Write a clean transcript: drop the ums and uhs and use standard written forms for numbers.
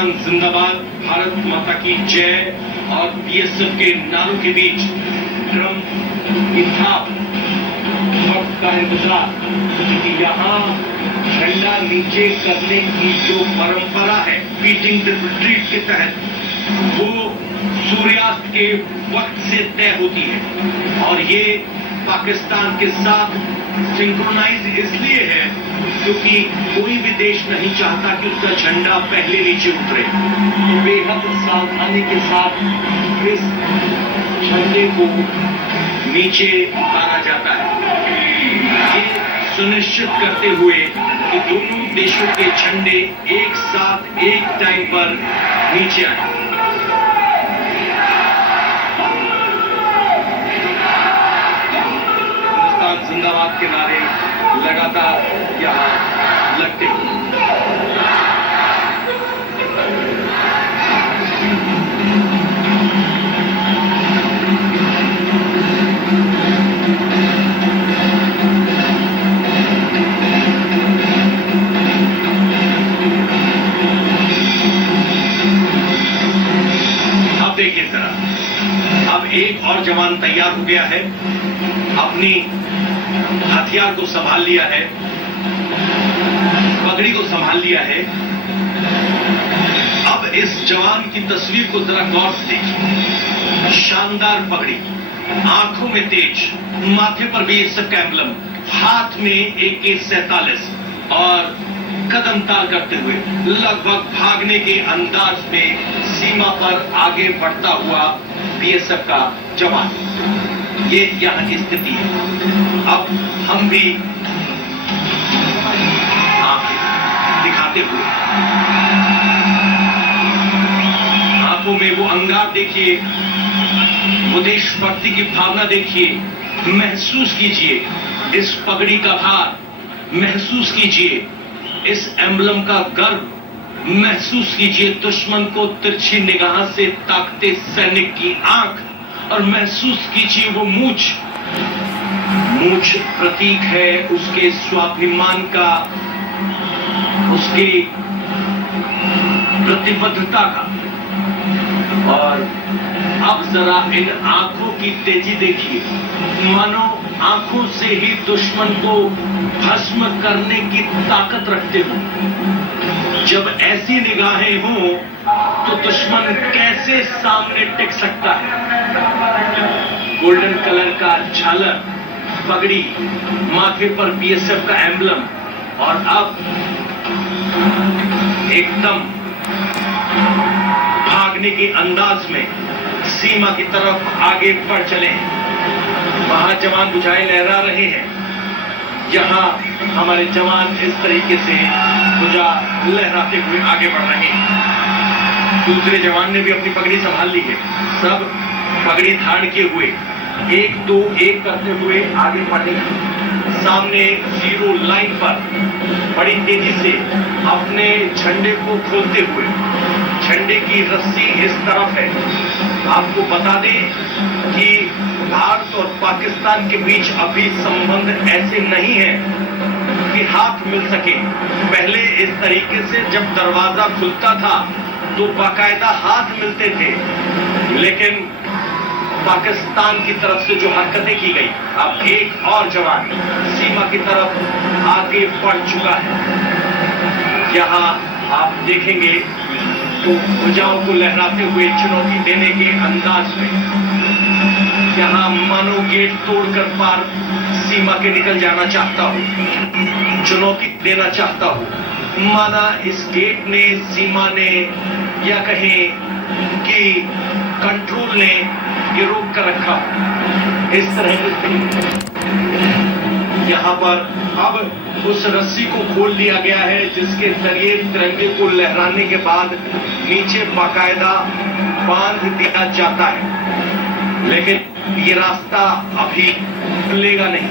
पाकिस्तान जिंदाबाद, भारत माता की जय और बीएसएफ के नारों के बीच ड्रम की थाप, वक्त का इंतजार, क्योंकि यहाँ झंडा नीचे करने की जो परंपरा है बीटिंग द रिट्रीट के तहत, वो सूर्यास्त के वक्त से तय होती है। और ये पाकिस्तान के साथ सिंक्रोनाइज इसलिए है क्योंकि कोई भी देश नहीं चाहता कि उसका झंडा पहले नीचे उतरे। बेहद सावधानी के साथ इस झंडे को नीचे उतारा जाता है, ये सुनिश्चित करते हुए कि दोनों देशों के झंडे एक साथ एक टाइम पर नीचे आए। हिंदुस्तान जिंदाबाद के नारे लगातार यहाँ लगते हैं। अब देखिए जरा, अब एक और जवान तैयार हो गया है, अपनी हथियार को संभाल लिया है, पगड़ी को संभाल लिया है। अब इस जवान की तस्वीर को जरा गौर से देखिए। शानदार पगड़ी, आंखों में तेज, माथे पर भी इसका एम्बलम, हाथ में AK-47 और कदम ताल करते हुए लगभग भागने के अंदाज में सीमा पर आगे बढ़ता हुआ बीएसएफ का जवान। ये यहाँ की स्थिति है। अब हम भी दिखाते हुए आंखों में वो अंगार देखिए, वो देशभक्ति की भावना देखिए, महसूस कीजिए इस पगड़ी का भार, महसूस कीजिए इस एम्बलम का गर्व, महसूस कीजिए दुश्मन को तिरछी निगाह से ताकते सैनिक की आंख, और महसूस कीजिए वो मूंछ प्रतीक है उसके स्वाभिमान का, उसकी प्रतिबद्धता का। और अब जरा इन आंखों की तेजी देखिए, मानो आंखों से ही दुश्मन को भस्म करने की ताकत रखते हो। जब ऐसी निगाहें हों तो दुश्मन कैसे सामने टिक सकता है। गोल्डन कलर का झालर, पगड़ी, माथे पर बीएसएफ का एम्बलम, और अब एकदम भागने के अंदाज में सीमा की तरफ आगे बढ़ चले। वहां जवान बुझाई लहरा रहे हैं, यहां हमारे जवान इस तरीके से बुझा लहराते हुए आगे बढ़ रहे हैं। दूसरे जवान ने भी अपनी पगड़ी संभाल ली है, सब पगड़ी धारण किए हुए 1 2 1 करते हुए आगे बढ़े। सामने जीरो लाइन पर बड़ी तेजी से अपने झंडे को खोलते हुए, झंडे की रस्सी इस तरफ है। आपको बता दें कि भारत और पाकिस्तान के बीच अभी संबंध ऐसे नहीं है कि हाथ मिल सके। पहले इस तरीके से जब दरवाजा खुलता था तो बाकायदा हाथ मिलते थे, लेकिन पाकिस्तान की तरफ से जो हरकतें की गई, अब एक और जवान सीमा की तरफ आगे बढ़ चुका है। यहाँ आप देखेंगे तो भुजाओं को लहराते हुए चुनौती देने के अंदाज में, यहाँ मानो गेट तोड़कर पार सीमा के निकल जाना चाहता हूँ, चुनौती देना चाहता हूँ। माना इस गेट ने, सीमा ने, या कहें कि कंट्रोल ने ये रोक कर रखा। इस तरह यहाँ पर अब उस रस्सी को खोल दिया गया है जिसके जरिए तिरंगे को लहराने के बाद नीचे बाकायदा बांध दिया जाता है, लेकिन ये रास्ता अभी खुलेगा नहीं।